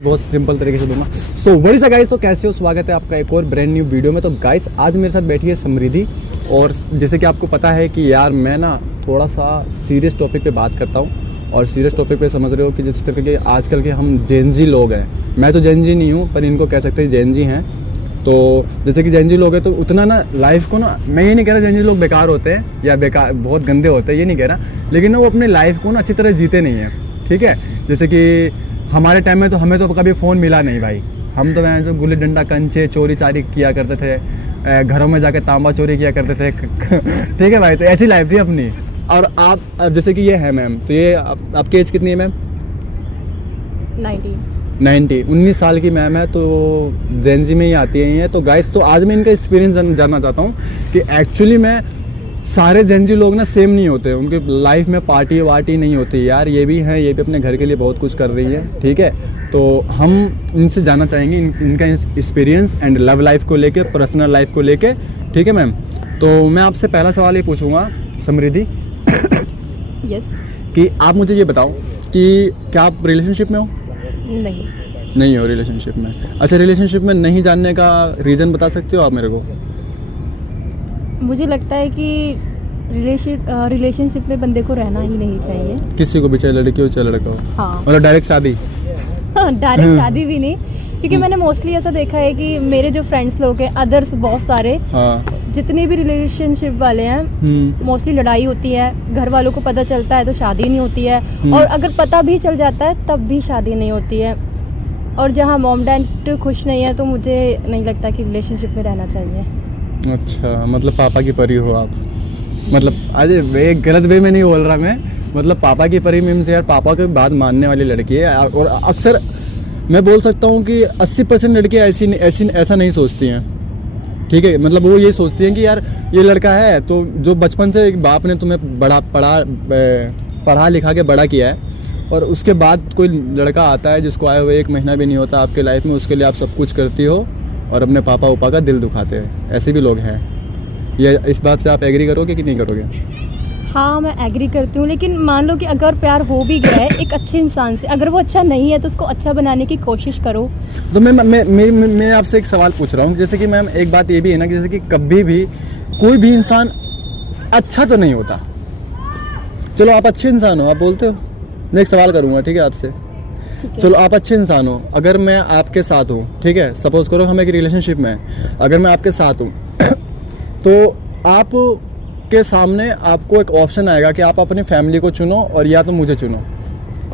बहुत सिंपल तरीके से दूंगा। So what is up guys, तो कैसे हो, स्वागत है आपका एक और ब्रांड न्यू वीडियो में। तो गाइस आज मेरे साथ बैठी है समृद्धि, और जैसे कि आपको पता है कि यार मैं ना थोड़ा सा सीरियस टॉपिक पे बात करता हूँ, और सीरियस टॉपिक पे समझ रहे हो कि जिस तरह के आजकल के हम जेनजी लोग हैं। मैं तो जेनजी नहीं हूँ, पर इनको कह सकते हैं जेनजी हैं। तो जैसे कि जेनजी लोग हैं तो उतना ना लाइफ को ना, मैं ये नहीं कह रहा जेनजी लोग बेकार होते हैं या बेकार बहुत गंदे होते हैं, ये नहीं कह रहा, लेकिन ना वो अपनी लाइफ को ना अच्छी तरह जीते नहीं हैं। ठीक है, जैसे कि हमारे टाइम में तो हमें तो कभी फ़ोन मिला नहीं भाई। हम तो वहाँ जो गुल्ली डंडा कंचे चोरी चारी किया करते थे, घरों में जाके तांबा चोरी किया करते थे। ठीक है भाई, तो ऐसी लाइफ थी अपनी। और आप जैसे कि ये है मैम, तो ये आपकी एज कितनी है मैम? 19 साल की मैम है, तो जेनजी में ही आती है ये। तो गाइस, तो आज मैं इनका एक्सपीरियंस जानना चाहता हूँ कि एक्चुअली में सारे जेनजी लोग ना सेम नहीं होते, उनके लाइफ में पार्टी वार्टी नहीं होती यार। ये भी हैं, ये भी अपने घर के लिए बहुत कुछ कर रही है। ठीक है, तो हम इनसे जानना चाहेंगे इनका एक्सपीरियंस एंड लव लाइफ को लेके, पर्सनल लाइफ को लेके। ठीक है मैम, तो मैं आपसे पहला सवाल ये पूछूंगा समृद्धि यस कि आप मुझे ये बताओ कि क्या आप रिलेशनशिप में हो? नहीं हो रिलेशनशिप में। अच्छा, रिलेशनशिप में नहीं जानने का रीज़न बता सकते हो आप मेरे को? मुझे लगता है कि रिलेशनशिप में बंदे को रहना ही नहीं चाहिए। किसी को भी, चाहे लड़की हो चाहे लड़का हो? हाँ, मतलब डायरेक्ट शादी? डायरेक्ट शादी भी नहीं, क्योंकि मैंने मोस्टली ऐसा देखा है कि मेरे जो फ्रेंड्स लोग हैं, अदर्स बहुत सारे, हाँ, जितने भी रिलेशनशिप वाले हैं, मोस्टली लड़ाई होती है, घर वालों को पता चलता है तो शादी नहीं होती है, और अगर पता भी चल जाता है तब भी शादी नहीं होती है। और जहाँ मॉम डैड खुश नहीं है तो मुझे नहीं लगता कि रिलेशनशिप में रहना चाहिए। अच्छा, मतलब पापा की परी हो आप? मतलब अरे वे गलत वे में नहीं बोल रहा मैं, मतलब पापा की परी मीन्स यार पापा की बात मानने वाली लड़की है। और अक्सर मैं बोल सकता हूँ कि 80% लड़कियाँ ऐसा नहीं सोचती हैं। ठीक है, मतलब वो ये सोचती हैं कि यार ये लड़का है तो जो बचपन से बाप ने तुम्हें पढ़ा लिखा के बड़ा किया है, और उसके बाद कोई लड़का आता है जिसको आए हुए 1 महीना भी नहीं होता आपके लाइफ में, उसके लिए आप सब कुछ करती हो और अपने पापा उपा का दिल दुखाते हैं। ऐसे भी लोग हैं। ये इस बात से आप एग्री करोगे कि नहीं करोगे? हाँ, मैं एग्री करती हूँ, लेकिन मान लो कि अगर प्यार हो भी गया है एक अच्छे इंसान से, अगर वो अच्छा नहीं है तो उसको अच्छा बनाने की कोशिश करो। तो मैं आपसे एक सवाल पूछ रहा हूँ, जैसे कि मैम एक बात ये भी है ना कि जैसे कि कभी भी कोई भी इंसान अच्छा तो नहीं होता। चलो आप अच्छे इंसान हो, आप बोलते हो, मैं एक सवाल करूँगा, ठीक है आपसे? चलो आप अच्छे इंसान हो, अगर मैं आपके साथ हूँ, ठीक है, सपोज करो हम एक रिलेशनशिप में हैं, अगर मैं आपके साथ हूँ तो आप के सामने आपको एक ऑप्शन आएगा कि आप अपनी फैमिली को चुनो और या तो मुझे चुनो,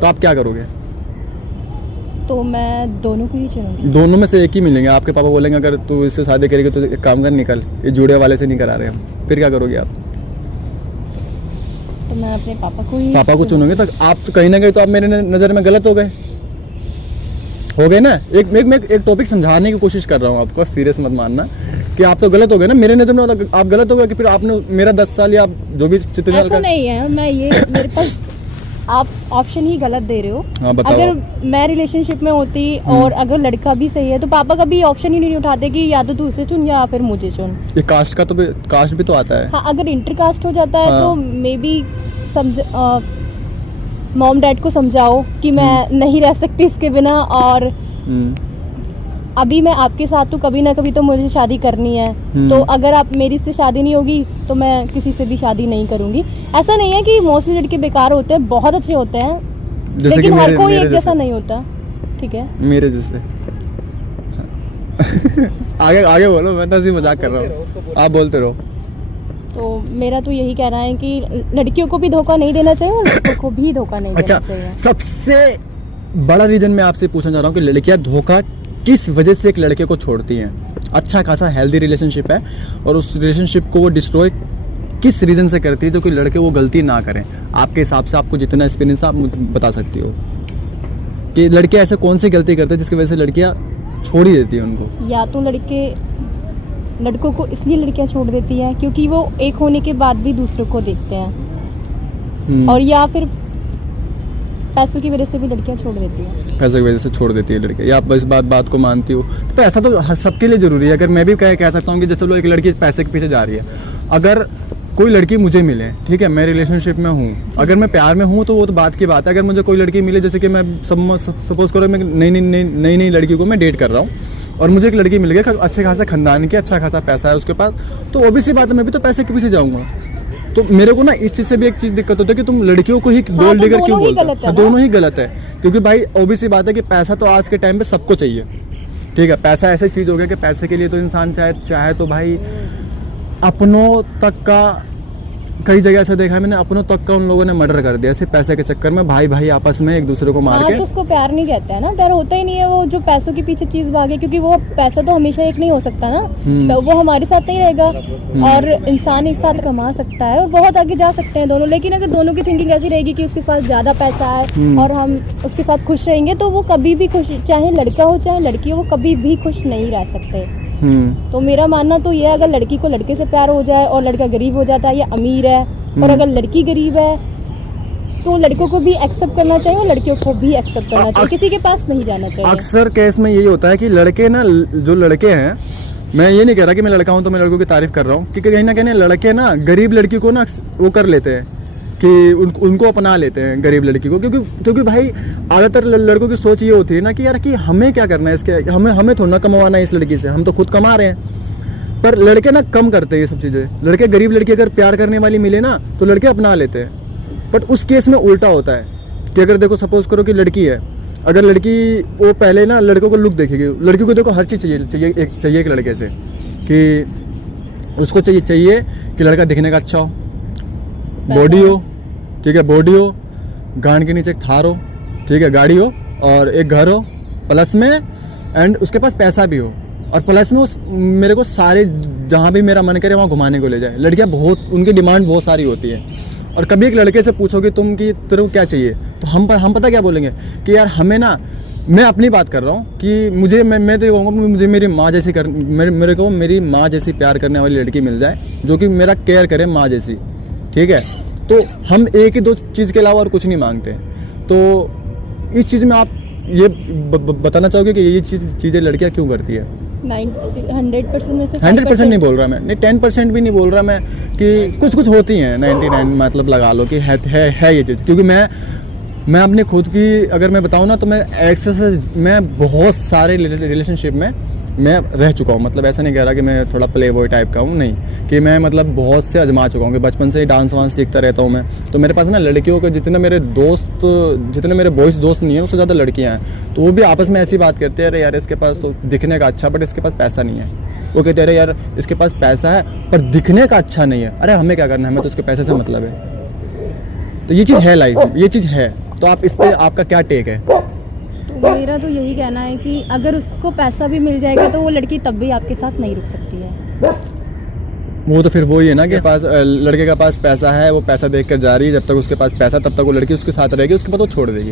तो आप क्या करोगे? तो मैं दोनों को ही चुनूंगी। दोनों में से एक ही मिलेंगे। आपके पापा बोलेंगे अगर तू इससे शादी करेगी तो एक काम कर, निकल, ये जुड़े वाले से नहीं करा रहे हम, फिर क्या करोगे आप? तो मैं अपने पापा को चुनोगे। तो आप तो कहीं ना कहीं तो आप मेरे नज़र में गलत हो गए ना। एक टॉपिक समझाने की कोशिश कर रहा हूँ आपको, सीरियस मत मानना कि आप तो गलत हो गए ना मेरे नज़र में। आप गलत हो गए कि फिर आपने मेरा 10 साल या जो भी जितने साल ऐसा नहीं है, मैं ये मेरे पास आप ऑप्शन ही गलत दे रहे हो। हाँ, बताओ। अगर मैं रिलेशनशिप में होती और अगर लड़का भी सही है तो पापा कभी ऑप्शन ही नहीं उठाते कि या तो तू उसे चुन या फिर मुझे चुन। ये कास्ट भी तो आता है। हाँ, अगर इंटरकास्ट हो जाता है तो मे बी मॉम डैड को समझाओ कि मैं नहीं रह सकती इसके बिना, और अभी मैं आपके साथ हूँ, कभी ना कभी तो मुझे शादी करनी है, तो अगर आप मेरी से शादी नहीं होगी तो मैं किसी से भी शादी नहीं करूँगी। ऐसा नहीं है कि मोस्टली लड़के बेकार होते हैं, बहुत अच्छे होते हैं, लेकिन हर कोई एक जैसा नहीं होता। ठीक है, मेरे जैसे आगे बोलो, मैं तो ऐसे मजाक कर रहा हूँ, आप बोलते रहो। तो मेरा तो यही कहना है कि लड़कियों को भी धोखा नहीं देना चाहिए और लड़कों को भी धोखा नहीं देना चाहिए। सबसे बड़ा रीजन मैं आपसे पूछना चाह रहा हूँ कि लड़कियां धोखा किस वजह से एक लड़के को छोड़ती हैं? अच्छा खासा हेल्दी रिलेशनशिप है और उस रिलेशनशिप को वो डिस्ट्रॉय किस रीजन से करती है जो कि लड़के वो गलती ना करें? आपके हिसाब से आपको जितना एक्सपीरियंस है आप मुझे बता सकती हो कि लड़के ऐसे कौन सी गलती करते हैं जिसकी वजह से लड़कियां छोड़ ही देती हैं उनको? या तो लड़कों को इसलिए लड़कियां छोड़ देती हैं क्योंकि वो एक होने के बाद भी दूसरों को देखते हैं, और या फिर पैसों की वजह से भी लड़कियां छोड़ देती हैं। पैसे की वजह से छोड़ देती है लड़के, या आप इस बात को मानती हो? तो पैसा तो सबके लिए ज़रूरी है। अगर मैं भी कह सकता हूँ कि जैसे चलो एक लड़की पैसे के पीछे जा रही है, अगर कोई लड़की मुझे मिले, ठीक है, मैं रिलेशनशिप में हूँ, अगर मैं प्यार में हूँ तो वो तो बात की बात है। अगर मुझे कोई लड़की मिले, जैसे कि मैं सपोज करो मैं नई लड़की को मैं डेट कर रहा हूँ और मुझे एक लड़की मिल गई अच्छे खासा खानदान की, अच्छा खासा पैसा है उसके पास, तो ऑब्वियसली बात है मैं भी तो पैसे के पीछे जाऊँगा। तो मेरे को ना इस चीज़ से भी एक चीज़ दिक्कत होती है कि तुम लड़कियों को ही गोल्ड डिगर क्यों बोलते हो। दोनों ही गलत है, क्योंकि भाई ऑब्वियसली बात है कि पैसा तो आज के टाइम पे सबको चाहिए, ठीक है। पैसा ऐसी चीज़ हो गया कि पैसे के लिए तो इंसान चाहे तो भाई अपनों तक का, कई जगह ऐसा देखा है मैंने, अपनों तक का उन लोगों ने मर्डर कर दिया सिर्फ पैसे के चक्कर में। भाई आपस में एक दूसरे को मार के। तो उसको प्यार नहीं कहते हैं ना, प्यार होता ही नहीं है, वो जो पैसों के पीछे चीज भागे, क्योंकि वो पैसा तो हमेशा एक नहीं हो सकता ना, तो वो हमारे साथ नहीं रहेगा। और इंसान एक साथ कमा सकता है और बहुत आगे जा सकते हैं दोनों, लेकिन अगर दोनों की थिंकिंग ऐसी रहेगी कि उसके पास ज्यादा पैसा है और हम उसके साथ खुश रहेंगे, तो वो कभी भी खुश, चाहे लड़का हो चाहे लड़की हो, वो कभी भी खुश नहीं रह सकते। तो मेरा मानना तो ये है, अगर लड़की को लड़के से प्यार हो जाए और लड़का गरीब हो जाता है या अमीर है, और अगर लड़की गरीब है तो लड़कों को भी एक्सेप्ट करना चाहिए और लड़कियों को भी एक्सेप्ट करना चाहिए, किसी के पास नहीं जाना चाहिए। अक्सर केस में यही होता है कि लड़के ना, जो लड़के हैं, मैं ये नहीं कह रहा कि मैं लड़का हूँ तो मैं लड़कों की तारीफ कर रहा हूँ, क्योंकि कहीं ना कहीं लड़के ना गरीब लड़की को ना वो कर लेते हैं कि उनको अपना लेते हैं गरीब लड़की को, क्योंकि भाई ज़्यादातर लड़कों की सोच ये होती है ना कि यार कि हमें क्या करना है इसके, हमें थोड़ा ना कमाना है इस लड़की से, हम तो खुद कमा रहे हैं। पर लड़के ना कम करते हैं ये सब चीज़ें। लड़के गरीब लड़की अगर प्यार करने वाली मिले ना तो लड़के अपना लेते हैं। बट उस केस में उल्टा होता है कि अगर देखो सपोज करो कि लड़की है, अगर लड़की वो पहले ना लड़कों को लुक देखेगी, लड़की को देखो हर चीज़ चाहिए एक लड़के से, कि उसको चाहिए कि लड़का दिखने का अच्छा हो, बॉडी हो, ठीक है, बॉडी हो, गांड के नीचे एक थार हो, ठीक है, गाड़ी हो और एक घर हो प्लस में, एंड उसके पास पैसा भी हो, और प्लस में वो मेरे को सारे जहाँ भी मेरा मन करे वहाँ घुमाने को ले जाए। लड़कियाँ बहुत, उनकी डिमांड बहुत सारी होती है। और कभी एक लड़के से पूछोगे तुम कि तेरे को क्या चाहिए, तो हम पता क्या बोलेंगे कि यार हमें ना, मैं अपनी बात कर रहा हूँ कि मुझे मैं तो कहूँगा मुझे मेरी माँ जैसी मेरे को मेरी माँ जैसी प्यार करने वाली लड़की मिल जाए, जो कि मेरा केयर करे माँ जैसी, ठीक है। तो हम एक ही दो चीज़ के अलावा और कुछ नहीं मांगते। तो इस चीज़ में आप ये बताना चाहोगे कि ये चीज़ें लड़कियाँ क्यों करती है? 100% में से 100% नहीं बोल रहा मैं, नहीं 10% भी नहीं बोल रहा मैं, कि कुछ होती हैं 99 मतलब लगा लो कि है ये चीज़। क्योंकि मैं अपनी खुद की अगर मैं बताऊँ ना, तो मैं बहुत सारे रिलेशनशिप में मैं रह चुका हूँ। मतलब ऐसा नहीं कह रहा कि मैं थोड़ा प्ले बॉय टाइप का हूँ, नहीं, कि मैं मतलब बहुत से आजमा चुका हूँ, कि बचपन से ही डांस वांस सीखता रहता हूँ मैं। तो मेरे पास ना लड़कियों के जितने मेरे बॉयज़ दोस्त नहीं है, उससे ज़्यादा लड़कियाँ हैं। तो वो भी आपस में ऐसी बात करते हैं, अरे यार इसके पास तो दिखने का अच्छा, बट इसके पास पैसा नहीं है। वो कहते हैं अरे यार इसके पास पैसा है पर दिखने का अच्छा नहीं है। अरे हमें क्या करना है, हमें तो उसके पैसे से मतलब है। तो ये चीज़ है लाइफ में, ये चीज़ है। तो आप इस पर आपका क्या टेक है? मेरा तो यही कहना है कि अगर उसको पैसा भी मिल जाएगा तो वो लड़की तब भी आपके साथ नहीं रुक सकती है। वो तो फिर वही है ना कि पास लड़के का पास पैसा है, वो पैसा देख कर जा रही है, जब तक उसके पास पैसा तब तक वो लड़की उसके साथ रहेगी, उसके बाद वो छोड़ देगी।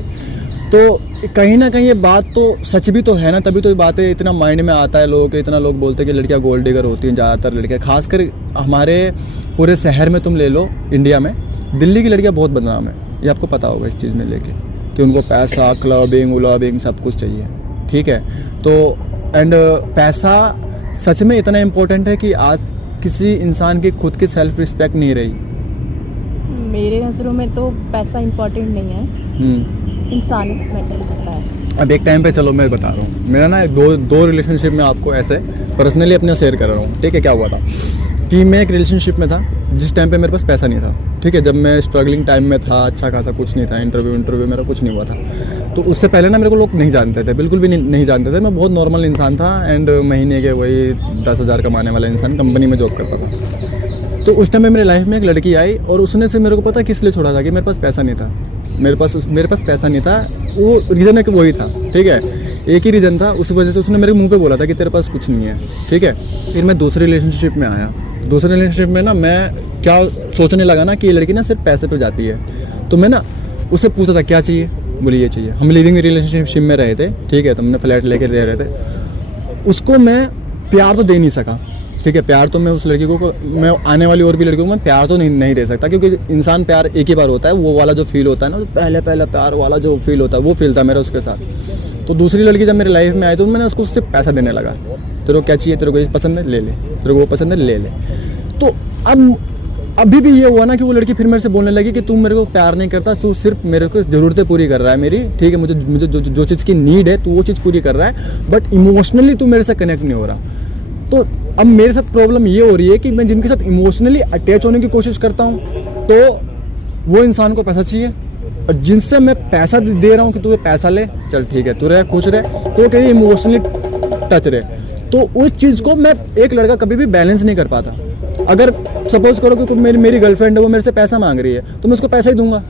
तो कहीं ना कहीं ये बात तो सच भी तो है ना, तभी तो ये बातें इतना माइंड में आता है लोगों के, इतना लोग बोलते हैं कि लड़कियाँ गोल्ड डिगर होती हैं ज़्यादातर लड़कियाँ। खासकर हमारे पूरे शहर में तुम ले लो, इंडिया में दिल्ली की लड़कियाँ बहुत बदनाम है, ये आपको पता होगा इस चीज़ में लेके, कि उनको पैसा, क्लबिंग सब कुछ चाहिए, ठीक है। तो एंड पैसा सच में इतना इम्पोर्टेंट है कि आज किसी इंसान की खुद की सेल्फ रिस्पेक्ट नहीं रही। मेरे नज़रों में तो पैसा इम्पोर्टेंट नहीं है, इंसान मैटर करता है। अब एक टाइम पे, चलो मैं बता रहा हूँ, मेरा ना दो रिलेशनशिप में आपको ऐसे पर्सनली अपने शेयर कर रहा हूँ, ठीक है। क्या हुआ था कि मैं एक रिलेशनशिप में था जिस टाइम पे मेरे पास पैसा नहीं था, ठीक है। जब मैं स्ट्रगलिंग टाइम में था, अच्छा खासा कुछ नहीं था, इंटरव्यू मेरा कुछ नहीं हुआ था। तो उससे पहले ना मेरे को लोग नहीं जानते थे, बिल्कुल भी नहीं जानते थे। मैं बहुत नॉर्मल इंसान था, एंड महीने के वही 10,000 कमाने वाला इंसान, कंपनी में जॉब करता था। तो उस टाइम में मेरी लाइफ में एक लड़की आई और उसने से मेरे को पता किस लिए छोड़ा था, कि मेरे पास पैसा नहीं था। मेरे पास पैसा नहीं था, वो रीज़न है कि वही था, ठीक है। एक ही रीज़न था, उस वजह से उसने मेरे मुंह पे बोला था कि तेरे पास कुछ नहीं है, ठीक है। फिर मैं दूसरे रिलेशनशिप में आया। दूसरे रिलेशनशिप में ना मैं क्या सोचने लगा ना कि ये लड़की ना सिर्फ पैसे पे जाती है। तो मैं ना उससे पूछा था क्या चाहिए, बोली ये चाहिए। हम लिविंग रिलेशनशिप में रहे थे, ठीक है, तो हमने फ्लैट लेके रह रहे थे। उसको मैं प्यार तो दे नहीं सका, ठीक है। प्यार तो मैं उस लड़की को, मैं आने वाली और भी लड़कियों को मैं प्यार तो नहीं दे सकता, क्योंकि इंसान प्यार एक ही बार होता है। वो वाला जो फील होता है ना, पहले प्यार वाला जो फील होता है, वो फील था मेरा उसके साथ। तो दूसरी लड़की जब मेरी लाइफ में आई तो मैंने उससे पैसा देने लगा। तेरे को क्या चाहिए, तेरे को ये पसंद है ले ले, तेरे को वो पसंद है ले ले। तो अभी भी ये हुआ ना कि वो लड़की फिर मेरे से बोलने लगी कि तू मेरे को प्यार नहीं करता, तू सिर्फ मेरे को ज़रूरतें पूरी कर रहा है मेरी, ठीक है, मुझे जो चीज़ की नीड है तू वो चीज़ पूरी कर रहा है, बट इमोशनली तू मेरे से कनेक्ट नहीं हो रहा। तो अब मेरे साथ प्रॉब्लम ये हो रही है कि मैं जिनके साथ इमोशनली अटैच होने की कोशिश करता हूँ तो वो इंसान को पैसा चाहिए, और जिनसे मैं पैसा दे रहा हूँ कि तू ये पैसा ले, चल ठीक है, तू रहे खुश रहे, तो वो कहीं इमोशनली टच रहे। तो उस चीज़ को मैं, एक लड़का कभी भी बैलेंस नहीं कर पाता। अगर सपोज करो कि मेरी गर्लफ्रेंड है, वो मेरे से पैसा मांग रही है, तो मैं उसको पैसा ही दूंगा।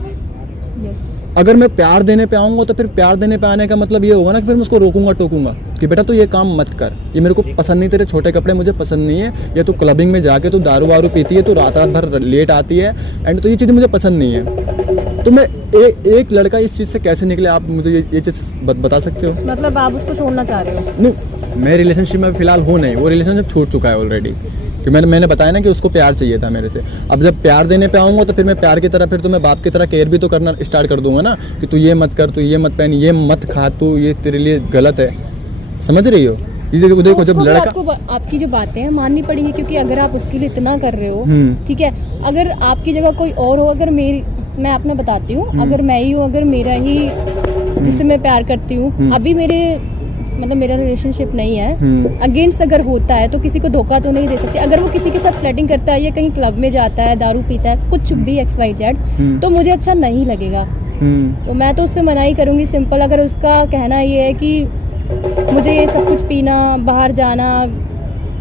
अगर मैं प्यार देने पे आऊँगा तो फिर प्यार देने पे आने का मतलब ये होगा ना कि फिर मैं उसको रोकूंगा टोकूंगा कि बेटा तू ये काम मत कर, ये मेरे को पसंद नहीं, तेरे छोटे कपड़े मुझे पसंद नहीं है, या तू क्लबिंग में जाके तू दारू वारू पीती है, तू रात भर लेट आती है, एंड तो ये चीज़ मुझे पसंद नहीं है। तो मैं एक लड़का इस चीज़ से कैसे निकले, आप मुझे ये चीज़ बता सकते हो? मतलब आप उसको छोड़ना चाह रहे हो? नहीं, मैं रिलेशनशिप में फिलहाल हूँ नहीं, वो रिलेशनशिप छूट चुका है ऑलरेडी, कि मैंने बताया ना कि उसको प्यार चाहिए था मेरे से। अब जब प्यार देने पे आऊँगा तो फिर मैं प्यार की तरह, फिर तो मैं बाप की तरह केयर भी तो करना स्टार्ट कर दूंगा ना, कि तू ये मत कर, तू ये मत पहन, ये मत खा, तू ये तेरे लिए गलत है। समझ रही हो? ये देखो जब लड़का, आपको आपकी जो बातें हैं माननी पड़ेगी, क्योंकि अगर आप उसके लिए इतना कर रहे हो, ठीक है, अगर आपकी जगह कोई और हो, अगर मैं अपना बताती हूँ, अगर मैं ही हूँ, अगर मेरा ही जिससे मैं प्यार करती हूँ, अभी मेरा रिलेशनशिप नहीं है, अगेंस्ट अगर होता है तो किसी को धोखा तो नहीं दे सकती। अगर वो किसी के साथ फ्लर्टिंग करता है या कहीं क्लब में जाता है, दारू पीता है, कुछ भी XYZ, तो मुझे अच्छा नहीं लगेगा। तो मैं तो उससे मना ही करूँगी, सिंपल। अगर उसका कहना ये है कि मुझे ये सब कुछ पीना, बाहर जाना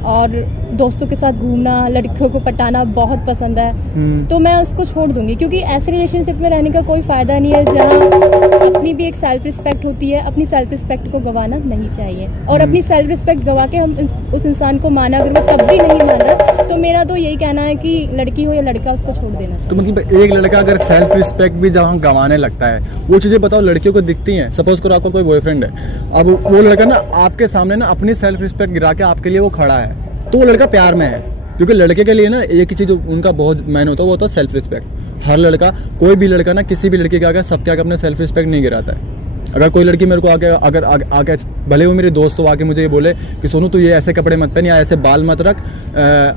और दोस्तों के साथ घूमना, लड़कियों को पटाना बहुत पसंद है, तो मैं उसको छोड़ दूंगी, क्योंकि ऐसे रिलेशनशिप में रहने का कोई फ़ायदा नहीं है जहाँ अपनी भी एक सेल्फ रिस्पेक्ट होती है। अपनी सेल्फ रिस्पेक्ट को गंवाना नहीं चाहिए, और अपनी सेल्फ रिस्पेक्ट गंवा के हम उस इंसान को माना, अगर वो तब भी नहीं मान रहा, तो मेरा तो यही कहना है कि लड़की हो या लड़का, उसको छोड़ देना चाहिए। तो मतलब एक लड़का अगर सेल्फ रिस्पेक्ट भी जहाँ गंवाने लगता है, वो चीज़ें बताओ लड़कियों को दिखती हैं। सपोज करो आपका कोई बॉयफ्रेंड है, अब वो लड़का ना आपके सामने ना अपनी सेल्फ रिस्पेक्ट गिरा के आपके लिए वो खड़ा है, तो वो लड़का प्यार में है। क्योंकि लड़के के लिए ना एक ही चीज़ उनका बहुत मायने होता है, वो होता है सेल्फ रिस्पेक्ट। हर लड़का, कोई भी लड़का ना किसी भी लड़के के आगे, सबके आगे अपने सेल्फ रिस्पेक्ट नहीं गिराता है। अगर कोई लड़की मेरे को आगे भले वो मेरी दोस्त हो, आके मुझे ये बोले कि सोनू तू ये ऐसे कपड़े मत पहन या ऐसे बाल मत रख,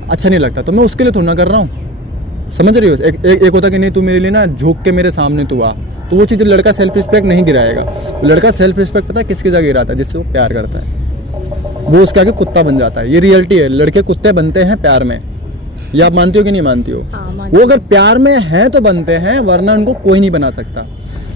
अच्छा नहीं लगता, तो मैं उसके लिए थोड़ा ना कर रहा हूँ। समझ रही हो? एक होता कि नहीं तू मेरे लिए ना झुक के मेरे सामने तू आ, तो वो चीज़ लड़का सेल्फ रिस्पेक्ट नहीं गिराएगा। लड़का सेल्फ रिस्पेक्ट पता है किसकी जगह गिराता है? जिससे वो प्यार करता है, वो उसके आगे कुत्ता बन जाता है। ये रियलिटी है, लड़के कुत्ते बनते हैं प्यार में। ये आप मानती हो कि नहीं मानती हो? वो अगर प्यार में हैं तो बनते हैं, वरना उनको कोई नहीं बना सकता।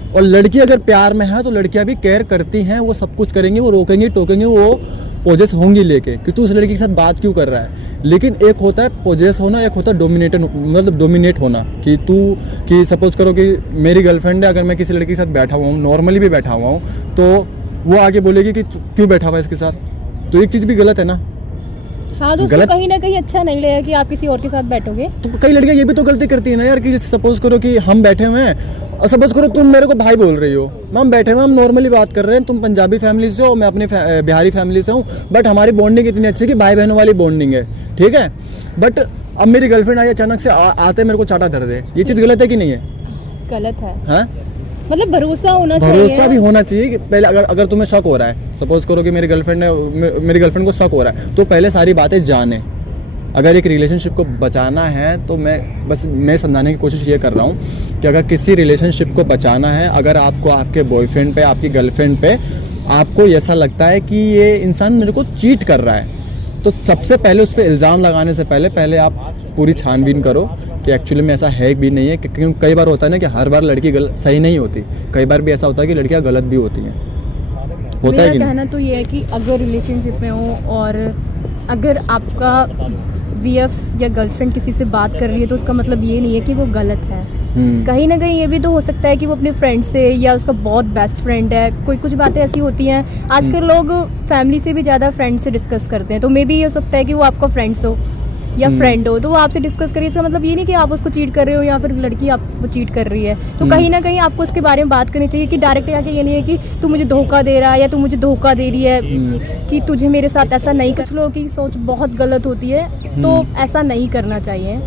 और लड़की अगर प्यार में है तो लड़कियां भी केयर करती हैं, वो सब कुछ करेंगी, वो रोकेंगी टोकेंगी, वो पोजेस होंगी लेके कि तू उस लड़की के साथ बात क्यों कर रहा है। लेकिन एक होता है पोजेस होना, एक होता है डोमिनेट होना, कि सपोज करो कि मेरी गर्लफ्रेंड है, अगर मैं किसी लड़की के साथ बैठा हुआ हूँ, नॉर्मली भी बैठा हुआ हूँ, तो वो आगे बोलेगी कि क्यों बैठा हुआ है इसके साथ, तो एक चीज़ भी गलत है ना। हाँ, तो गलत कहीं ना कहीं अच्छा नहीं लगेगा कि आप किसी और के साथ बैठोगे। तो कई लड़कियां ये भी तो गलती करती है ना यार, कि जैसे सपोज करो कि हम बैठे हुए हैं, और सपोज करो तुम मेरे को भाई बोल रही हो, हम बैठे हुए, हम नॉर्मली बात कर रहे हैं, तुम पंजाबी फैमिली से हो, मैं अपनी बिहारी फैमिली से हूँ, बट हमारी बॉन्डिंग इतनी अच्छी कि भाई बहनों वाली बॉन्डिंग है, ठीक है। बट अब मेरी गर्लफ्रेंड आई अचानक से आते मेरे को चाटा धर दे, ये चीज़ गलत है कि नहीं है? गलत है। हाँ, मतलब भरोसा होना चाहिए। भरोसा भी होना चाहिए कि पहले अगर तुम्हें शक हो रहा है, सपोज करो कि मेरी गर्लफ्रेंड को शक हो रहा है, तो पहले सारी बातें जाने। अगर एक रिलेशनशिप को बचाना है तो मैं समझाने की कोशिश ये कर रहा हूँ कि अगर किसी रिलेशनशिप को बचाना है, अगर आपको आपके बॉयफ्रेंड पे, आपकी गर्लफ्रेंड पे आपको ऐसा लगता है कि ये इंसान मेरे को चीट कर रहा है, तो सबसे पहले उस पर इल्ज़ाम लगाने से पहले आप पूरी छानबीन करो कि एक्चुअली में ऐसा है भी नहीं है। क्योंकि कई बार होता है ना कि हर बार लड़की सही नहीं होती, कई बार भी ऐसा होता है कि लड़कियां गलत भी होती हैं। होता है कि कहना तो ये है कि अगर रिलेशनशिप में हो और अगर आपका BF या गर्लफ्रेंड किसी से बात कर रही है, तो उसका मतलब ये नहीं है कि वो गलत है। कहीं ना कहीं ये भी तो हो सकता है कि वो अपने फ्रेंड से, या उसका बहुत बेस्ट फ्रेंड है, कुछ बातें ऐसी होती हैं आजकल लोग फैमिली से भी ज़्यादा फ्रेंड से डिस्कस करते हैं, तो मे भी ये हो सकता है कि वो आपका फ्रेंड्स हो या फ्रेंड हो, तो वो आपसे डिस्कस करिए। इसका मतलब ये नहीं कि आप उसको चीट कर रहे हो या फिर लड़की आपको चीट कर रही है। तो कहीं ना कहीं आपको उसके बारे में बात करनी चाहिए, कि डायरेक्ट आके ये नहीं है कि तू मुझे धोखा दे रहा है या तू मुझे धोखा दे रही है, कि तुझे मेरे साथ ऐसा नहीं। कुछ लोगों की सोच बहुत गलत होती है, तो ऐसा नहीं करना चाहिए।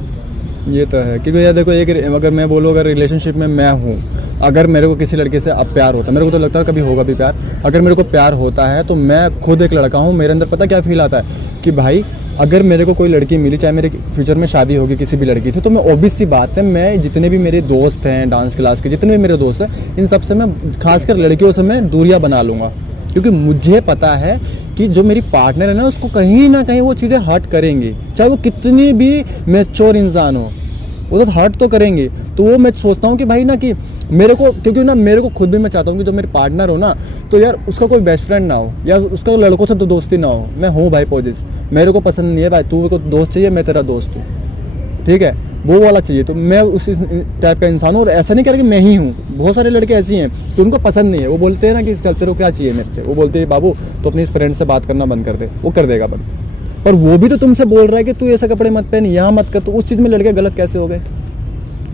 ये तो है, क्योंकि यार देखो, अगर मैं बोलूँ, अगर रिलेशनशिप में मैं हूँ, अगर मेरे को किसी लड़के से अब प्यार होता है, मेरे को तो लगता है कभी होगा भी प्यार, अगर मेरे को प्यार होता है तो मैं खुद एक लड़का हूँ, मेरे अंदर पता क्या फील आता है कि भाई अगर मेरे को कोई लड़की मिली, चाहे मेरे फ्यूचर में शादी होगी किसी भी लड़की से, तो मैं ऑब्वियस सी बात है, मैं जितने भी मेरे दोस्त हैं डांस क्लास के, जितने भी मेरे दोस्त हैं, इन सब से मैं खासकर लड़कियों से मैं दूरियां बना लूँगा, क्योंकि मुझे पता है कि जो मेरी पार्टनर है ना, उसको कहीं ना कहीं वो चीज़ें हर्ट करेंगी, चाहे वो कितनी भी मैच्योर इंसान हो, वो तो हर्ट तो करेंगे। तो वो मैं सोचता हूँ कि भाई ना कि मेरे को, क्योंकि ना मेरे को खुद भी मैं चाहता हूँ कि जो मेरी पार्टनर हो ना, तो यार उसका कोई बेस्ट फ्रेंड ना हो, या उसका लड़कों से तो दोस्ती ना हो। मैं हूँ भाई पोजिस, मेरे को पसंद नहीं है भाई, तू मेरे को दोस्त चाहिए, मैं तेरा दोस्त हूँ, ठीक है, वो वाला चाहिए। तो मैं उस टाइप का इंसान हूँ, और ऐसा नहीं कर कि मैं ही हूँ, बहुत सारे लड़के ऐसी हैं तो उनको पसंद नहीं है, वो बोलते हैं ना कि चल तेरे को क्या चाहिए मेरे से, वो बोलते हैं बाबू तो अपनी इस फ्रेंड से बात करना बंद कर दे, वो कर देगा बंद। पर वो भी तो तुमसे बोल रहा है कि तू ऐसे कपड़े मत पहन, यहाँ मत कर, तो उस चीज़ में लड़के गलत कैसे हो गए?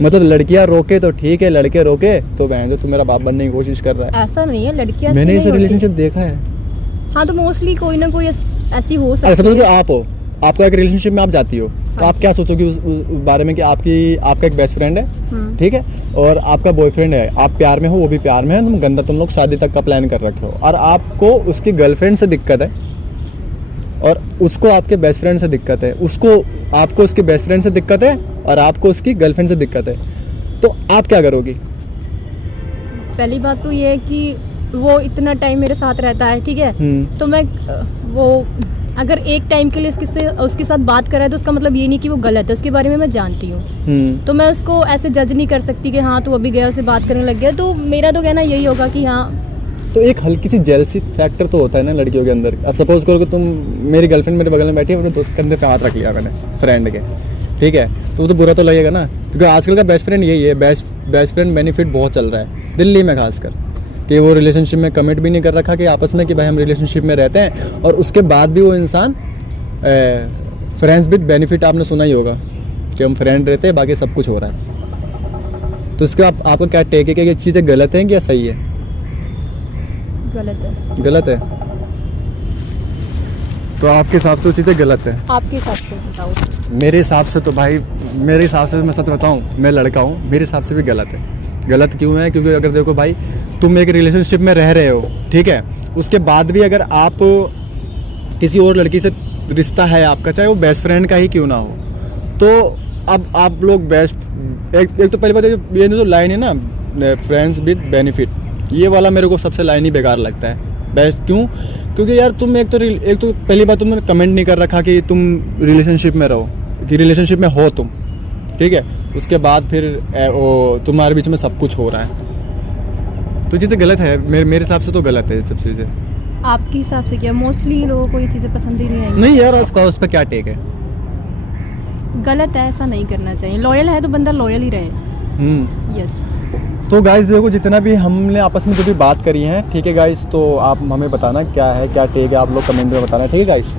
मतलब लड़कियां रोके तो ठीक है, लड़के रोके तो बहन जो तू मेरा बाप बनने की कोशिश कर रहा है। ऐसा नहीं है, लड़कियां मैंने ऐसी ऐसे नहीं होती। रिलेशनशिप देखा है। हाँ, तो मोस्टली कोई ना कोई ऐसी हो अरे सकती सपोज है। आप हो, आपका एक रिलेशनशिप में आप जाती हो, तो हाँ आप क्या सोचोगे उस बारे में कि आपका एक बेस्ट फ्रेंड है, ठीक है, और आपका बॉयफ्रेंड है, आप प्यार में हो, वो भी प्यार में है, तुम गंदा, तुम लोग शादी तक का प्लान कर रखे हो, और आपको उसकी गर्लफ्रेंड से दिक्कत है, और उसको आपके बेस्ट फ्रेंड से दिक्कत है, आपको उसके बेस्ट फ्रेंड से दिक्कत है, और आपको उसकी गर्लफ्रेंड से दिक्कत है, तो आप क्या करोगी? पहली बात तो ये है कि वो इतना टाइम मेरे साथ रहता है, ठीक है, तो मैं वो अगर एक टाइम के लिए उसके साथ बात कर रहा है, तो उसका मतलब ये नहीं कि वो गलत है, उसके बारे में मैं जानती हूँ, तो मैं उसको ऐसे जज नहीं कर सकती कि हाँ तू अभी गया उससे बात करने लग गया। तो मेरा तो कहना यही होगा कि हाँ, तो एक हल्की सी जेलसी फैक्टर तो होता है ना लड़कियों के अंदर। अब सपोज करो कि तुम, मेरी गर्लफ्रेंड मेरे बगल में बैठी है, अपने दोस्त कंधे पे हाथ रख लिया मैंने, फ्रेंड के, ठीक है, तो वो तो बुरा तो लगेगा ना, क्योंकि आजकल का बेस्ट फ्रेंड यही है, बेस्ट फ्रेंड बेनिफिट बहुत चल रहा है दिल्ली में खासकर, कि वो रिलेशनशिप में कमिट भी नहीं कर रखा कि आपस में कि भाई हम रिलेशनशिप में रहते हैं, और उसके बाद भी वो इंसान फ्रेंड्स विद बेनिफिट, आपने सुना ही होगा कि हम फ्रेंड रहते हैं, बाकी सब कुछ हो रहा है। तो इसका आपका क्या टेक है कि ये चीज़ें गलत हैं या सही है? गलत है। गलत है। तो आपके हिसाब से वो चीज़ें गलत है? आपके हिसाब से बताओ। मेरे हिसाब से तो भाई, मेरे हिसाब से मैं सच बताऊं, मैं लड़का हूं, मेरे हिसाब से भी गलत है। गलत क्यों है? क्योंकि अगर देखो भाई, तुम एक रिलेशनशिप में रह रहे हो, ठीक है, उसके बाद भी अगर आप किसी और लड़की से रिश्ता है आपका, चाहे वो बेस्ट फ्रेंड का ही क्यों ना हो, तो अब आप लोग एक तो पहली बात ये जो लाइन है ना, फ्रेंड्स विद बेनिफिट, ये वाला मेरे को सबसे लाइन ही बेकार लगता है। बेस्ट क्यों? क्योंकि यार तुम एक तो पहली बात तुमने कमेंट नहीं कर रखा कि तुम रिलेशनशिप में रहो, कि रिलेशनशिप में हो तुम, ठीक है, उसके बाद फिर तुम्हारे बीच में सब कुछ हो रहा है, तो चीज़ें गलत है। मेरे हिसाब से तो गलत है ये सब चीज़ें। आपके हिसाब से क्या? मोस्टली लोगों को ये चीज़ें पसंद ही नहीं आएंगी। नहीं यार, उस पर क्या टेक है? गलत है, ऐसा नहीं करना चाहिए। लॉयल है तो बंदा लॉयल ही रहे। यस। तो गाइस देखो, जितना भी हमने आपस में जो भी बात करी है, ठीक है गाइस, तो आप हमें बताना क्या है, क्या टेक है, आप लोग कमेंट में बताना, ठीक है गाइस।